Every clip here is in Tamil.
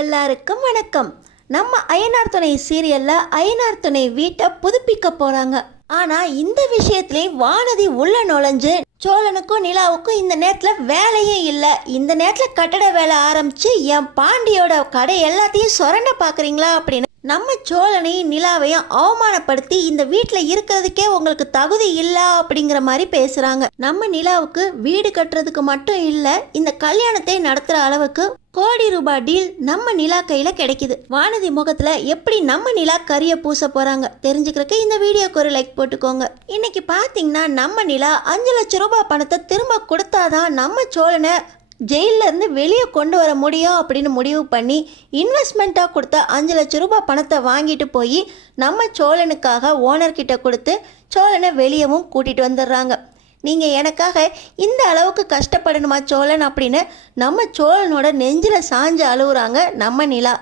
எல்லாருக்கும் வணக்கம். நம்ம ஐயனார் துணை சீரியல்ல ஐயனார் துணை வீட்டை புதுப்பிக்க போறாங்க. ஆனா இந்த விஷயத்திலே வானதி உள்ள நுழைஞ்சு சோழனுக்கும் நிலாவுக்கும் இந்த நேரத்துல வேலையே இல்லை, இந்த நேரத்துல கட்டட வேலை ஆரம்பிச்சு என் பாண்டியோட கடை எல்லாத்தையும் சொரண்ட பாக்குறீங்களா அப்படின்னு நம்ம சோழனையும் நிலாவையும் அவமானப்படுத்தி இந்த வீட்டில் இருக்கிறதுக்கே உங்களுக்கு தகுதி இல்லை அப்படிங்கிற மாதிரி பேசுறாங்க. நம்ம நிலாவுக்கு வீடு கட்டுறதுக்கு மட்டும் இல்லை, இந்த கல்யாணத்தை நடத்துற அளவுக்கு கோடி ரூபாய் டீல் நம்ம நிலா கையில கிடைக்குது. வானதி முகத்துல எப்படி நம்ம நிலா கரிய பூச போறாங்க தெரிஞ்சுக்கிறதுக்கு இந்த வீடியோக்கு ஒரு லைக் போட்டுக்கோங்க. இன்னைக்கு பாத்தீங்கன்னா நம்ம நிலா 5 லட்சம் ரூபாய் பணத்தை திரும்ப கொடுத்தாதான் நம்ம சோழனை ஜெயிலில் இருந்து வெளியே கொண்டு வர முடியும் அப்படின்னு முடிவு பண்ணி இன்வெஸ்ட்மெண்ட்டாக கொடுத்த 5 லட்சம் ரூபாய் பணத்தை வாங்கிட்டு போய் நம்ம சோழனுக்காக ஓனர்கிட்ட கொடுத்து சோழனை வெளியவும் கூட்டிகிட்டு வந்துடுறாங்க. நீங்கள் எனக்காக இந்த அளவுக்கு கஷ்டப்படணுமா சோழன் அப்படின்னு நம்ம சோழனோட நெஞ்சில் சாஞ்சு அழுகுறாங்க நம்ம நிலா.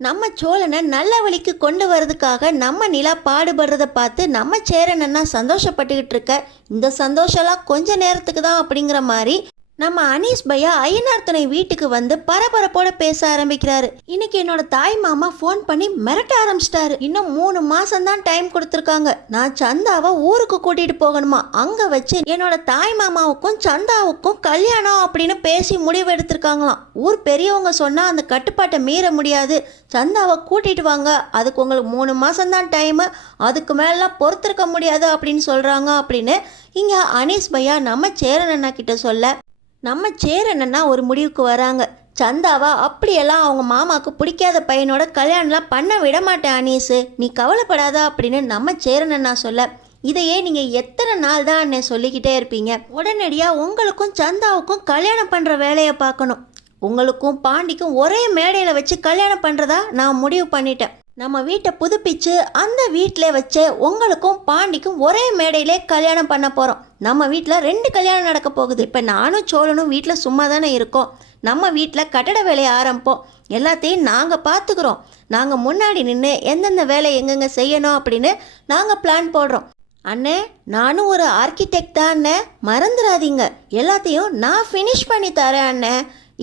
நம்ம சோழனை நல்ல வழிக்கு கொண்டு வரதுக்காக நம்ம நிலா பாடுபடுறதை பார்த்து நம்ம சேரனன்னா சந்தோஷப்பட்டுக்கிட்டு இருக்க. இந்த சந்தோஷம்லாம் கொஞ்ச நேரத்துக்கு தான் அப்படிங்கிற மாதிரி நம்ம அனீஸ் பையா ஐயனார் துணை வீட்டுக்கு வந்து பரபரப்போட பேச ஆரம்பிக்கிறாரு. இன்னைக்கு என்னோட தாய் மாமா ஃபோன் பண்ணி மிரட்ட ஆரம்பிச்சிட்டாரு. இன்னும் 3 மாசம் தான் டைம் கொடுத்துருக்காங்க. நான் சந்தாவை ஊருக்கு கூட்டிட்டு போகணுமா, அங்க வச்சு என்னோட தாய் மாமாவுக்கும் சந்தாவுக்கும் கல்யாணம் அப்படின்னு பேசி முடிவு எடுத்திருக்காங்களாம். ஊர் பெரியவங்க சொன்னா அந்த கட்டுப்பாட்டை மீற முடியாது, சந்தாவை கூட்டிட்டு வாங்க, அதுக்கு உங்களுக்கு 3 மாசம் தான் டைமு, அதுக்கு மேலாம் பொறுத்திருக்க முடியாது அப்படின்னு சொல்றாங்க அப்படின்னு இங்க அனீஸ் பையா நம்ம சேரன் அண்ணா கிட்ட சொல்ல நம்ம சேரனன்னா ஒரு முடிவுக்கு வராங்க. சந்தாவா அப்படியெல்லாம் அவங்க மாமாவுக்கு பிடிக்காத பையனோட கல்யாணம்லாம் பண்ண விட மாட்டேன் அனீஸு, நீ கவலைப்படாதா அப்படின்னு நம்ம சேரனன்னா சொல்ல, இதையே நீங்கள் எத்தனை நாள் தான் அண்ணே சொல்லிக்கிட்டே இருப்பீங்க, உடனடியாக உங்களுக்கும் சந்தாவுக்கும் கல்யாணம் பண்ணுற வேலையை பார்க்கணும், உங்களுக்கும் பாண்டிக்கும் ஒரே மேடையில் வச்சு கல்யாணம் பண்ணுறதா நான் முடிவு பண்ணிட்டேன். நம்ம வீட்டை புதுப்பிச்சு அந்த வீட்டில் வச்சு உங்களுக்கும் பாண்டிக்கும் ஒரே மேடையிலே கல்யாணம் பண்ண போகிறோம். நம்ம வீட்டில் 2 கல்யாணம் நடக்க போகுது. இப்போ நானும் சோழனும் வீட்டில் சும்மா தானே இருக்கோம், நம்ம வீட்டில் கட்டட வேலையை ஆரம்பிப்போம், எல்லாத்தையும் நாங்கள் பார்த்துக்குறோம், நாங்கள் முன்னாடி நின்று எந்தெந்த வேலை எங்கெங்கே செய்யணும் அப்படின்னு நாங்கள் பிளான் போடுறோம். அண்ணே நானும் ஒரு ஆர்கிடெக்ட் தான் அண்ணே, மறந்துடாதீங்க, எல்லாத்தையும் நான் ஃபினிஷ் பண்ணி தரேன் அண்ணே.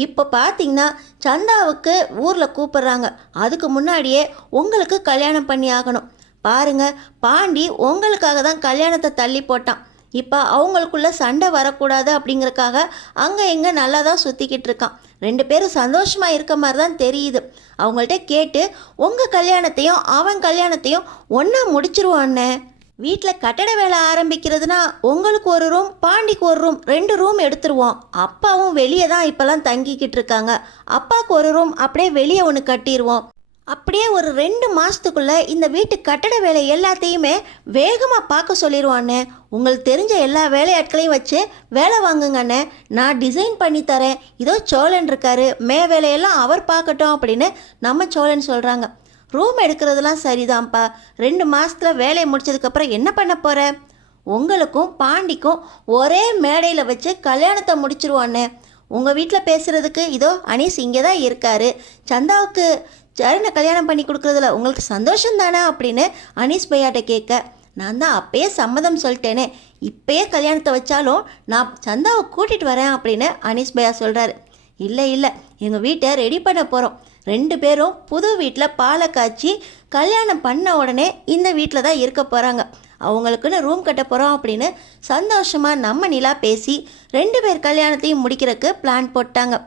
இப்போ பார்த்தீங்கன்னா சந்தாவுக்கு ஊரில் கூப்பிட்றாங்க, அதுக்கு முன்னாடியே உங்களுக்கு கல்யாணம் பண்ணி ஆகணும். பாருங்க, பாண்டி உங்களுக்காக தான் கல்யாணத்தை தள்ளி போட்டான், இப்போ அவங்களுக்குள்ள சண்டை வரக்கூடாது அப்படிங்கிறக்காக அங்கே எங்கே நல்லா தான் சுற்றிக்கிட்டு இருக்கான். 2 பேரும் சந்தோஷமாக இருக்க மாதிரி தான் தெரியுது. அவங்கள்ட்ட கேட்டு உங்கள் கல்யாணத்தையும் அவன் கல்யாணத்தையும் ஒன்றா முடிச்சிருவான்னு. வீட்டில் கட்டட வேலை ஆரம்பிக்கிறதுனா உங்களுக்கு ஒரு ரூம், பாண்டிக்கு ஒரு ரூம், 2 ரூம் எடுத்துருவோம். அப்பாவும் வெளியே தான் இப்போல்லாம் தங்கிக்கிட்டு இருக்காங்க, அப்பாவுக்கு ஒரு ரூம் அப்படியே வெளியே ஒன்று கட்டிடுவோம். அப்படியே ஒரு 2 மாதத்துக்குள்ளே இந்த வீட்டு கட்டட வேலை எல்லாத்தையுமே வேகமாக பார்க்க சொல்லிடுவாண்ணே. உங்களுக்கு தெரிஞ்ச எல்லா வேலையாட்களையும் வச்சு வேலை வாங்குங்கண்ணே, நான் டிசைன் பண்ணி தரேன், இதோ சோழன் இருக்காரு, மே வேலையெல்லாம் அவர் பார்க்கட்டும் அப்படின்னு நம்ம சோழன் சொல்கிறாங்க. ரூம் எடுக்கிறதுலாம் சரிதான்ப்பா, 2 மாதத்தில் வேலையை முடிச்சதுக்கப்புறம் என்ன பண்ண போகிற, உங்களுக்கும் பாண்டிக்கும் ஒரே மேடையில் வச்சு கல்யாணத்தை முடிச்சிருவானே. உங்கள் வீட்டில் பேசுகிறதுக்கு இதோ அனீஸ் இங்கே தான் இருக்காரு, சந்தாவுக்கு சரணை கல்யாணம் பண்ணி கொடுக்குறதுல உங்களுக்கு சந்தோஷம் தானே அப்படின்னு அனீஸ் பையாட்ட கேட்க, நான் தான் அப்பயே சம்மதம் சொல்லிட்டேனே, இப்பயே கல்யாணத்தை வச்சாலும் நான் சந்தாவை கூட்டிகிட்டு வரேன் அப்படின்னு அனீஸ் பையா சொல்கிறாரு. இல்லை இல்லை, எங்கள் வீட்டை ரெடி பண்ண போகிறோம், 2 பேரும் புது வீட்டில் பாலை காய்ச்சி கல்யாணம் பண்ண உடனே இந்த வீட்டில் தான் இருக்க போகிறாங்க, அவங்களுக்குன்னு ரூம் கட்ட போகிறோம் அப்படின்னு சந்தோஷமாக நம்ம நிலா பேசி 2 பேர் கல்யாணத்தையும் முடிக்கிறதுக்கு பிளான் போட்டாங்க.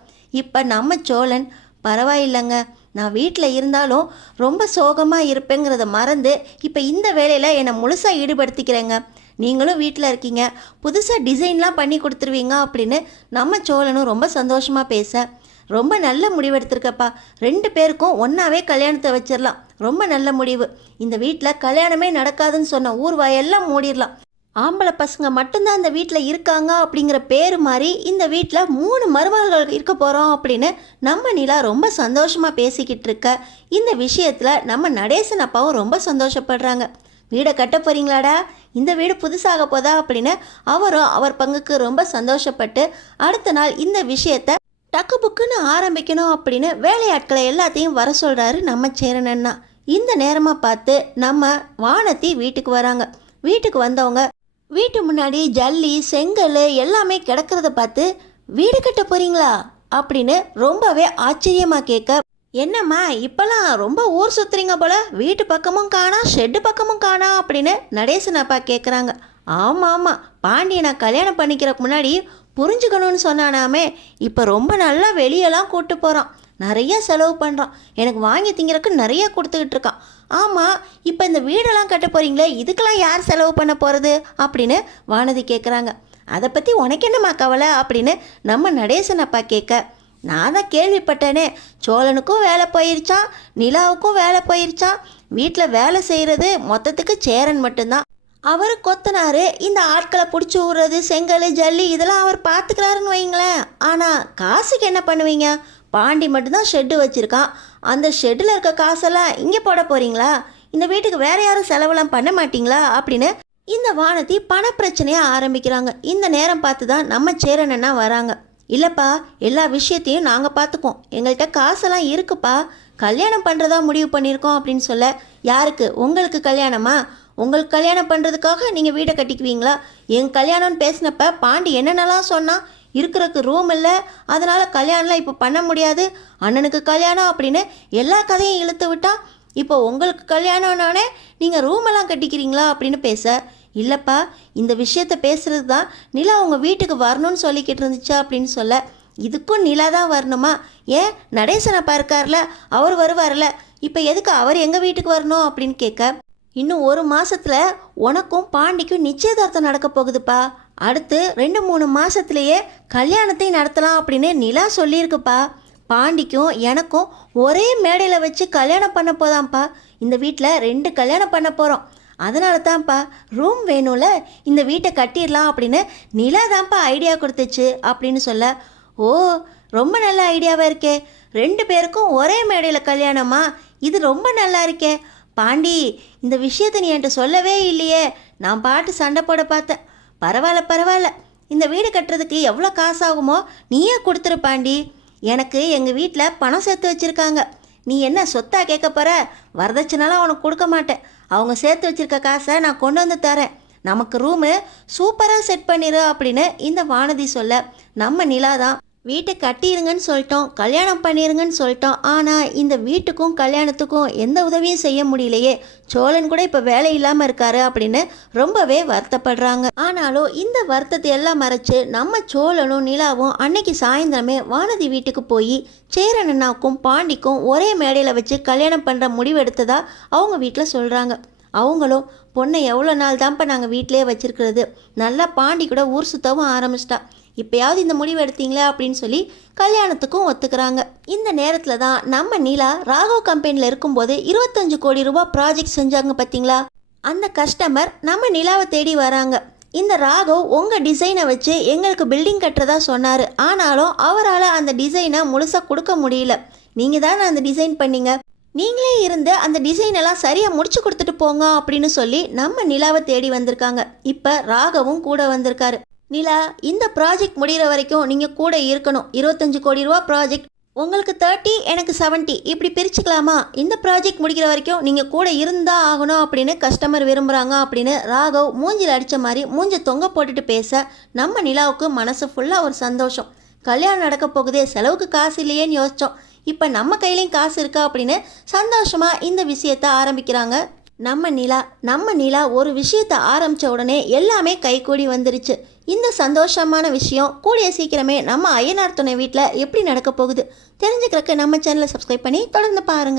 இப்போ நம்ம சோழன், பரவாயில்லைங்க, நான் வீட்டில் இருந்தாலும் ரொம்ப சோகமாக இருப்பேங்கிறத மறந்து இப்போ இந்த வேலையில் என்னை முழுசாக ஈடுபடுத்திக்கிறேங்க, நீங்களும் வீட்டில் இருக்கீங்க, புதுசாக டிசைன்லாம் பண்ணி கொடுத்துருவீங்க அப்படின்னு நம்ம சோழனும் ரொம்ப சந்தோஷமாக பேச, ரொம்ப நல்ல முடிவு எடுத்திருக்கப்பா, 2 பேருக்கும் ஒன்றாவே கல்யாணத்தை வச்சிடலாம், ரொம்ப நல்ல முடிவு, இந்த வீட்டில் கல்யாணமே நடக்காதுன்னு சொன்ன ஊர்வாயெல்லாம் மூடிடலாம், ஆம்பளை பசங்க மட்டும்தான் இந்த வீட்டில் இருக்காங்க அப்படிங்கிற பேர் மாதிரி இந்த வீட்டில் 3 மருமகள் இருக்க போகிறோம் அப்படின்னு நம்ம நிலா ரொம்ப சந்தோஷமாக பேசிக்கிட்டு இருக்க. இந்த விஷயத்தில் நம்ம நடேசன் அப்பாவும் ரொம்ப சந்தோஷப்படுறாங்க. வீடை கட்ட போகிறீங்களாடா, இந்த வீடு புதுசாக போதா அப்படின்னு அவரும் அவர் பங்குக்கு ரொம்ப சந்தோஷப்பட்டு அடுத்த நாள் இந்த விஷயத்தை டக்கு புக்குன்னு ஆரம்பிக்கணும் அப்படின்னு வேலையாட்களை எல்லாத்தையும் வர சொல்கிறாரு நம்ம சேரனண்ணா. இந்த நேரமாக பார்த்து நம்ம வானதி வீட்டுக்கு வராங்க. வீட்டுக்கு வந்தவங்க வீட்டு முன்னாடி ஜல்லி செங்கல் எல்லாமே கிடக்கிறத பார்த்து வீடு கட்ட போகிறீங்களா அப்படின்னு ரொம்பவே ஆச்சரியமாக கேட்க, என்னம்மா இப்போல்லாம் ரொம்ப ஊர் சுற்றுறீங்க போல, வீட்டு பக்கமும் காணா ஷெட்டு பக்கமும் காணா அப்படின்னு நடேசன் அப்பா கேட்குறாங்க. ஆமாம் ஆமாம், பாண்டியை நான் கல்யாணம் பண்ணிக்கிறதுக்கு முன்னாடி புரிஞ்சுக்கணும்னு சொன்னானாமே, இப்போ ரொம்ப நல்லா வெளியெல்லாம் கூப்பிட்டு போகிறான், நிறைய செலவு பண்ணுறான், எனக்கு வாங்கி திங்கிறதுக்கு நிறைய கொடுத்துக்கிட்டு இருக்கான். ஆமாம், இப்போ இந்த வீடெல்லாம் கட்ட போகிறீங்களே, இதுக்கெல்லாம் யார் செலவு பண்ண போகிறது அப்படின்னு வானதி கேட்குறாங்க. அதை பற்றி உனக்கு என்னம்மா கவலை அப்படின்னு நம்ம நடேசன் அப்பா கேட்க, நான் தான் கேள்விப்பட்டேனே, சோழனுக்கும் வேலை போயிருச்சான், நிலாவுக்கும் வேலை போயிருச்சான், வீட்டில் வேலை செய்கிறது மொத்தத்துக்கு சேரன் மட்டும்தான். அவர் கொத்தனாரு, இந்த ஆட்களை பிடிச்சி விடுறது, செங்கல் ஜல்லி இதெல்லாம் அவர் பார்த்துக்கிறாருன்னு வைங்களேன். ஆனால் காசுக்கு என்ன பண்ணுவீங்க? பாண்டி மட்டும்தான் ஷெட்டு வச்சுருக்கான், அந்த ஷெட்டில் இருக்க காசெல்லாம் இங்கே போட போகிறீங்களா? இந்த வீட்டுக்கு வேறு யாரும் செலவெல்லாம் பண்ண மாட்டிங்களா அப்படின்னு இந்த வானதி பணப்பிரச்சனையாக ஆரம்பிக்கிறாங்க. இந்த நேரம் பார்த்து தான் நம்ம சேரனன்னா வராங்க. இல்லைப்பா, எல்லா விஷயத்தையும் நாங்கள் பார்த்துக்கோம், எங்கள்கிட்ட காசெல்லாம் இருக்குப்பா, கல்யாணம் பண்ணுறதா முடிவு பண்ணியிருக்கோம் அப்படின்னு சொல்ல. யாருக்கு? உங்களுக்கு கல்யாணமா? உங்களுக்கு கல்யாணம் பண்ணுறதுக்காக நீங்கள் வீடை கட்டிக்குவீங்களா? என் கல்யாணம்னு பேசினப்ப பாண்டி என்னென்னலாம் சொன்னான், இருக்கிறதுக்கு ரூம் இல்லை, அதனால் கல்யாணம்லாம் இப்போ பண்ண முடியாது, அண்ணனுக்கு கல்யாணம் அப்படின்னு எல்லா கதையும் இழுத்து விட்டா, இப்போ உங்களுக்கு கல்யாணம்னானே நீங்கள் ரூமெல்லாம் கட்டிக்கிறீங்களா அப்படின்னு பேச. இல்லைப்பா, இந்த விஷயத்த பேசுகிறது தான் நிலா உங்கள் வீட்டுக்கு வரணும்னு சொல்லிக்கிட்டு இருந்துச்சா அப்படின்னு சொல்ல. இதுக்கும் நிலா தான் வரணுமா? ஏன் நடேசனப்பா இருக்கார்ல, அவர் வருவார்ல, இப்போ எதுக்கு அவர் எங்கள் வீட்டுக்கு வரணும் அப்படின்னு கேட்க. இன்னும் 1 மாதத்தில் உனக்கும் பாண்டிக்கும் நிச்சயதார்த்தம் நடக்க போகுதுப்பா, அடுத்து 2-3 மாதத்துலேயே கல்யாணத்தை நடத்தலாம் அப்படின்னு நிலா சொல்லியிருக்குப்பா. பாண்டிக்கும் எனக்கும் ஒரே மேடையில் வச்சு கல்யாணம் பண்ண போதாம்ப்பா. இந்த வீட்டில் 2 கல்யாணம் பண்ண போகிறோம், அதனால தான்ப்பா ரூம் வேணும்ல, இந்த வீட்டை கட்டிடலாம் அப்படின்னு நிலா தான்ப்பா ஐடியா கொடுத்துச்சு அப்படின்னு சொல்ல. ஓ, ரொம்ப நல்ல ஐடியாவாக இருக்கே, 2 பேருக்கும் ஒரே மேடையில் கல்யாணமா, இது ரொம்ப நல்லா இருக்கே. பாண்டி, இந்த விஷயத்தை நீ என்கிட்ட சொல்லவே இல்லையே, நான் பாட்டு சண்டை போட பார்த்தேன். பரவாயில்ல பரவாயில்ல, இந்த வீடு கட்டுறதுக்கு எவ்வளோ காசு ஆகுமோ நீயே கொடுத்துரு பாண்டி, எனக்கு எங்கள் வீட்டில் பணம் சேர்த்து வச்சுருக்காங்க, நீ என்ன சொத்தா கேட்க போகிற? வரதட்சணைலாம் உனக்கு கொடுக்க மாட்டேன், அவங்க சேர்த்து வச்சுருக்க காசை நான் கொண்டு வந்து தரேன், நமக்கு ரூமு சூப்பராக செட் பண்ணிடு அப்படின்னு இந்த வானதி சொல்ல. நம்ம நிலா தான் வீட்டை கட்டிடுங்கன்னு சொல்லிட்டோம், கல்யாணம் பண்ணிடுங்கன்னு சொல்லிட்டோம், ஆனால் இந்த வீட்டுக்கும் கல்யாணத்துக்கும் எந்த உதவியும் செய்ய முடியலையே, சோழன் கூட இப்போ வேலை இல்லாமல் இருக்காரு அப்படின்னு ரொம்பவே வருத்தப்படுறாங்க. ஆனாலும் இந்த வருத்தத்தை எல்லாம் மறைச்சு நம்ம சோழனும் நிலாவும் அன்னைக்கு சாயந்தரமே வானதி வீட்டுக்கு போய் சேரன் அண்ணாவுக்கும் பாண்டிக்கும் ஒரே மேடையில் வச்சு கல்யாணம் பண்ணுற முடிவு எடுத்ததா அவங்க வீட்டில் சொல்கிறாங்க. அவங்களும் பொண்ணை எவ்வளோ நாள் தான்ப்பா நாங்கள் வீட்டிலே வச்சுருக்கிறது, நல்லா பாண்டி கூட ஊர் சுத்தவும் ஆரம்பிச்சிட்டா, இப்போயாவது இந்த முடிவு எடுத்தீங்களே அப்படின்னு சொல்லி கல்யாணத்துக்கும் ஒத்துக்கிறாங்க. இந்த நேரத்தில் தான் நம்ம நீலா ராகவ் கம்பெனியில் இருக்கும்போது 25 கோடி ரூபாய் ப்ராஜெக்ட் செஞ்சாங்க பார்த்தீங்களா, அந்த கஸ்டமர் நம்ம நிலாவை தேடி வராங்க. இந்த ராகவ் உங்கள் டிசைனை வச்சு எங்களுக்கு பில்டிங் கட்டுறதா சொன்னார், ஆனாலும் அவரால் அந்த டிசைனை முழுசாக கொடுக்க முடியல, நீங்கள் தானே அந்த டிசைன் பண்ணீங்க, நீங்களே இருந்து அந்த டிசைன் எல்லாம் சரியாக முடிச்சு கொடுத்துட்டு போங்க அப்படின்னு சொல்லி நம்ம நிலாவை தேடி வந்திருக்காங்க. இப்போ ராகவும் கூட வந்திருக்காரு. நிலா, இந்த ப்ராஜெக்ட் முடிகிற வரைக்கும் நீங்கள் கூட இருக்கணும், 25 கோடி ரூபா ப்ராஜெக்ட், உங்களுக்கு 30 எனக்கு 70 இப்படி பிரிச்சுக்கலாமா, இந்த ப்ராஜெக்ட் முடிக்கிற வரைக்கும் நீங்கள் கூட இருந்தால் ஆகணும் அப்படின்னு கஸ்டமர் விரும்புகிறாங்க அப்படின்னு ராகவ் மூஞ்சில் அடித்த மாதிரி மூஞ்ச தொங்க போட்டுட்டு பேச. நம்ம நிலாவுக்கு மனசு ஃபுல்லாக ஒரு சந்தோஷம், கல்யாணம் நடக்க போகுதே, செலவுக்கு காசு இல்லையேன்னு யோசித்தோம், இப்போ நம்ம கையிலையும் காசு இருக்கா அப்படின்னு சந்தோஷமாக இந்த விஷயத்தை ஆரம்பிக்கிறாங்க. நம்ம நிலா ஒரு விஷயத்தை ஆரம்பித்த உடனே எல்லாமே கைகூடி வந்துருச்சு. இந்த சந்தோஷமான விஷயம் கூடிய சீக்கிரமே நம்ம ஐயனார் துணை வீட்டில் எப்படி நடக்க போகுது தெரிஞ்சுக்கிறதுக்கு நம்ம சேனலை சப்ஸ்கிரைப் பண்ணி தொடர்ந்து பாருங்கள்.